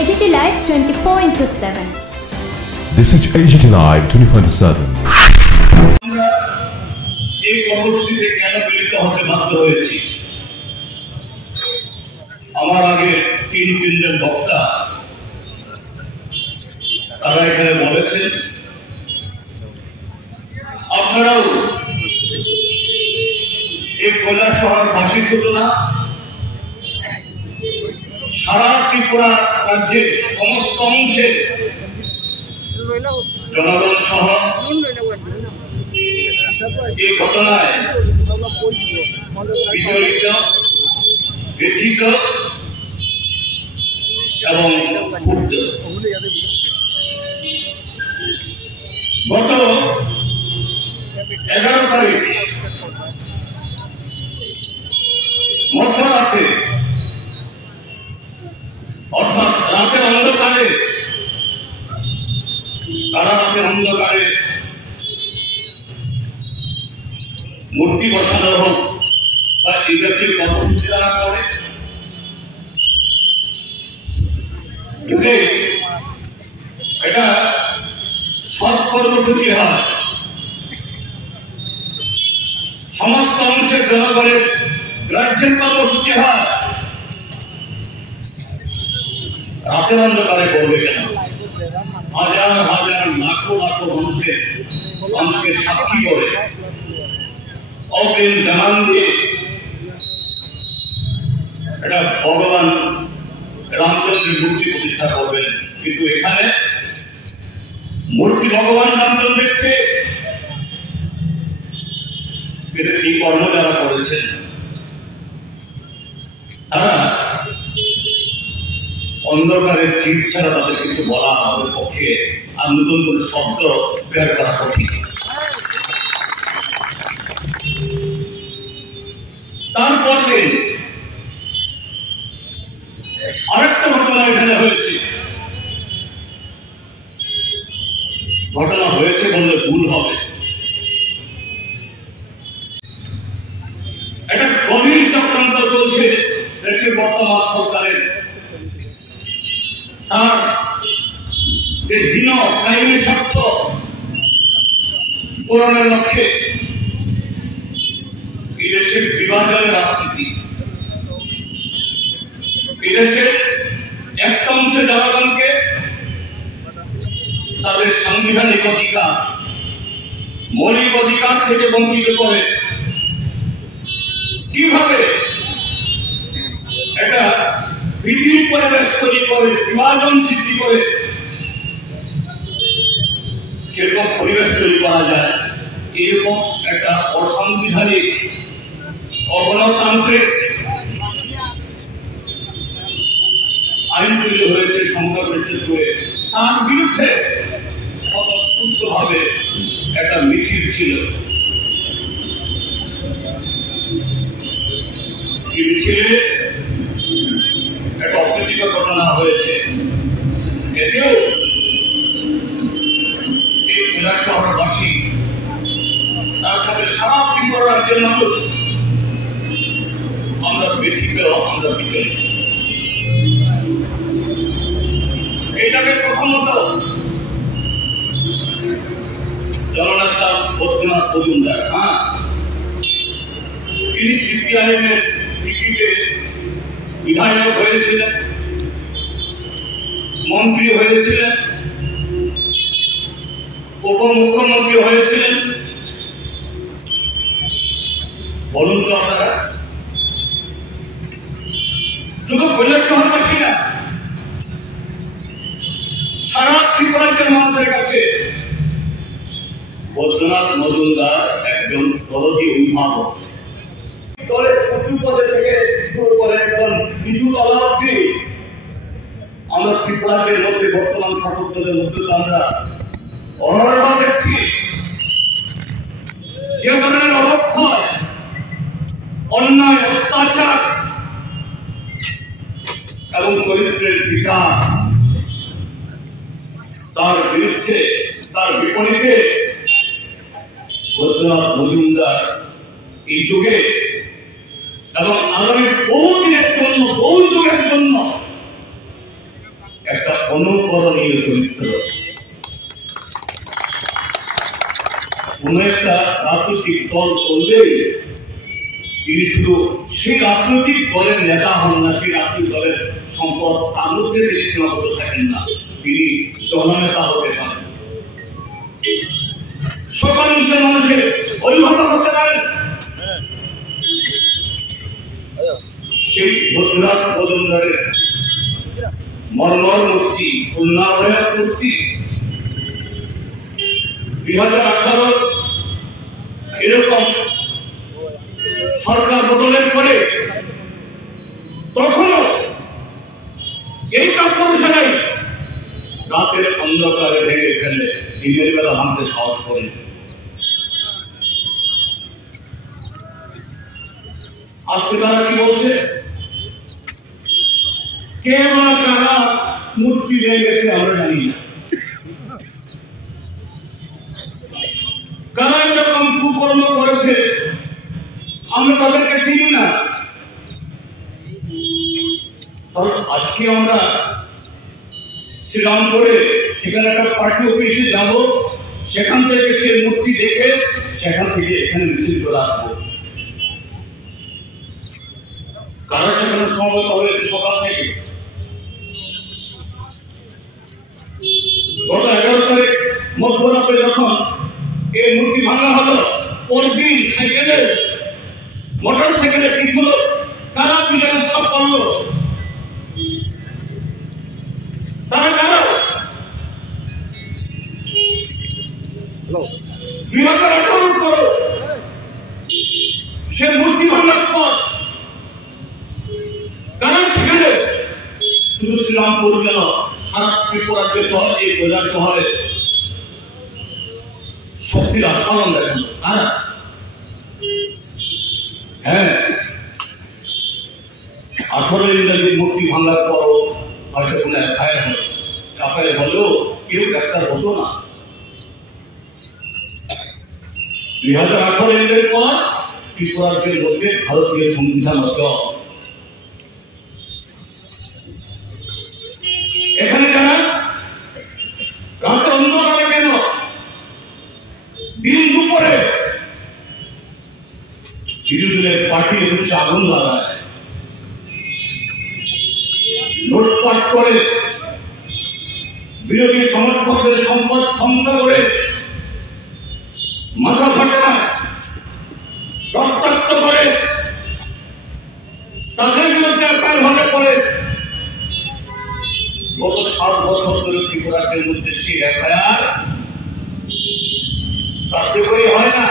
AGT Live 24/7. This is AGT Live 24/7. এই কর্মসূচিতে কেন মিলিত হতে বাধ্য হয়েছি? আমার আগে তিনজন বক্তা তারা এখানে বলেছেন, আপনারাও এই কৈলাসহরবাসী শুধু না, সারা ত্রিপুরা রাজ্যের সমস্ত অংশে জনগণ সহ এই ঘটনায় বিচলিত, ব্যথিত এবং ক্ষুব্ধ। গত 11 তারিখ মধ্যরাতে, অর্থাৎ রাতের অন্ধকারে, সারা রাতের অন্ধকারে মূর্তি বসানো হোক বা ঈদের কর্মসূচি যারা করে, যদি এটা সব কর্মসূচি হয়, সমস্ত অংশের জনগণের রাজ্যের কর্মসূচি হয়, রাতের অন্ধকারে করবে কেন? হাজার হাজার লাখো লাখো মানুষকে সাক্ষী করে অগ্রিম জানান দিয়ে এটা ভগবান রামচন্দ্রের মূর্তি প্রতিষ্ঠা করবেন, কিন্তু এখানে মূর্তি ভগবান রামচন্দ্রকে এই কর্ম যারা করেছেন তারা অন্ধকারের চিৎ ছাড়া তাদের কিছু বলা আমাদের পক্ষে আর নতুন কোন শব্দ বের করা কঠিন। তারপর দিন আরেকটা ঘটনা এখানে হয়েছে। ঘটনা হয়েছে বললে ভুল হবে, একটা গভীর চক্রান্ত চলছে দেশের বর্তমান সরকারের। তার যে হীন আইনি স্বার্থ পূরণের লক্ষ্যে এই দেশের বিভাজনের রাজনীতি, এই দেশের একটা অংশে জনগণকে তাদের সাংবিধানিক অধিকার, মৌলিক অধিকার থেকে বঞ্চিত করে কিভাবে একটা পৃথিবীর পরিবেশ তৈরি করে, বিভাজন সৃষ্টি করে সেরকম পরিবেশ তৈরি করা যায়, এরকম একটা অসাংবিধানিক অগণতান্ত্রিক আইন তৈরি হয়েছে সংসদের ক্ষেত্রে। তার বিরুদ্ধে স্বতঃস্ফূর্তভাবে একটা মিছিল ছিল। এই মিছিলে একটা অপ্রীতিকর ঘটনা হয়েছে। এতেও এই কৈলাসহরবাসী, তার সাথে সারা ত্রিপুরা রাজ্যের মানুষ আমরা ব্যথিত, আমরা বিচলিত। এটাকে প্রথমত জননেতা বৈদ্যনাথ মজুমদার, তিনি সিপিআইএমের টিকিটে বিধায়ক হয়েছিলেন, মন্ত্রী হয়েছিলেন, উপমুখ্যমন্ত্রী হয়েছিলেন। বলুন তো আপনারা, শুধু কৈলাসহরবাসী না, সারা ত্রিপুরাজ্যের মানুষের কাছে বৈদ্যনাথ মজুমদার একজন দলজি অভিভাবক। দলের উঁচু পদে থেকে শুরু করে একদম নিচু তলা অব্দি আমরা ত্রিপুরাজ্যের মধ্যে বর্তমান শাসক দলের মধ্যে আমরা অনর্ব দেখছি যে ধরনের অবক্ষয়, অন্যায়, অত্যাচার এবং চরিত্রের বিকাশ, তার বিরুদ্ধে, তার বিপরীতে বৈদ্যনাথ মজুমদার এই যুগে এবং আগামী বহুদিনের জন্য, বহু যুগের জন্য একটা অনুকরণীয় চরিত্র। কোন একটা রাজনৈতিক দল করলেই তিনি শুধু সেই রাজনৈতিক দলের নেতা হন না, সেই রাজনৈতিক দলের সম্পদ তার মধ্যে তিনি সীমাবদ্ধ থাকেন না, তিনি জননেতা হতে পারেন, সকল মানুষের অভিভাবক হতে পারেন। সেই ভদ্রনাথ মজুমদারের মর্মর মূর্তি, উন্নয়নের মূর্তি 2018 এরকম সরকার বদলের পরে তখনও এই কার্যক্রমে রাতের অন্ধকারে ভেঙে ফেলে দিনের বেলা ভাঙতে সাহস করে। আজকে তারা কি বলছে, কে বা কারা মূর্তি নিয়ে গেছে আমরা জানি না, কারা এরকম কুকর্ম করেছে আমরা তাদেরকে চিনি না। আজকে আমরা শ্রীরামপুরে সেখানে একটা পার্টি অফিসে যাব, সেখান থেকে সে মূর্তি দেখে সেখান থেকে এখানে মিছিল করে আসবো। কারা সেখানে সমবেত হয়েছে সকাল থেকে? গত 11 তারিখ মধ্যরাতে যখন এই মূর্তি ভাঙা হলো, পরদিন সাইকেলে মোটর সাইকেলে পিছল, তারা পূজার উৎসব করলো। তারা কারা? 2018 পর সে মূর্তি ভাঙার পর কারা সেখানে শুধু শ্রীরামপুর গেল, সারা ত্রিপুরাজ্য শহর, এই প্রজার শহরে শক্তির আস্ফালন দেখানো। হ্যাঁ, 18 ইংরেজি মূর্তি ভাঙার পর হয়তো কোনো এফআইআর হলেও কেউ গ্রেফতার হতো না। 2018 ইংরেজির পর ত্রিপুরাজ্যের মধ্যে ভারতীয় সংবিধান আছে। এখানে যারা রাতে অন্ধকারে কেন দিন দুপুরে বিরোধীদের পার্টি অফিসে আগুন লাগায়, লুটপাট করে, বিরোধী সমর্থকদের সম্পদ ধ্বংস করে, মাথা ফাটায়, রক্তাক্ত করে, তাদের বিরুদ্ধে এফআইআর হলে পরে গত 7 বছর ধরে ত্রিপুরাজ্যের মধ্যে সেই এফআইআর কার্যকরী হয় না।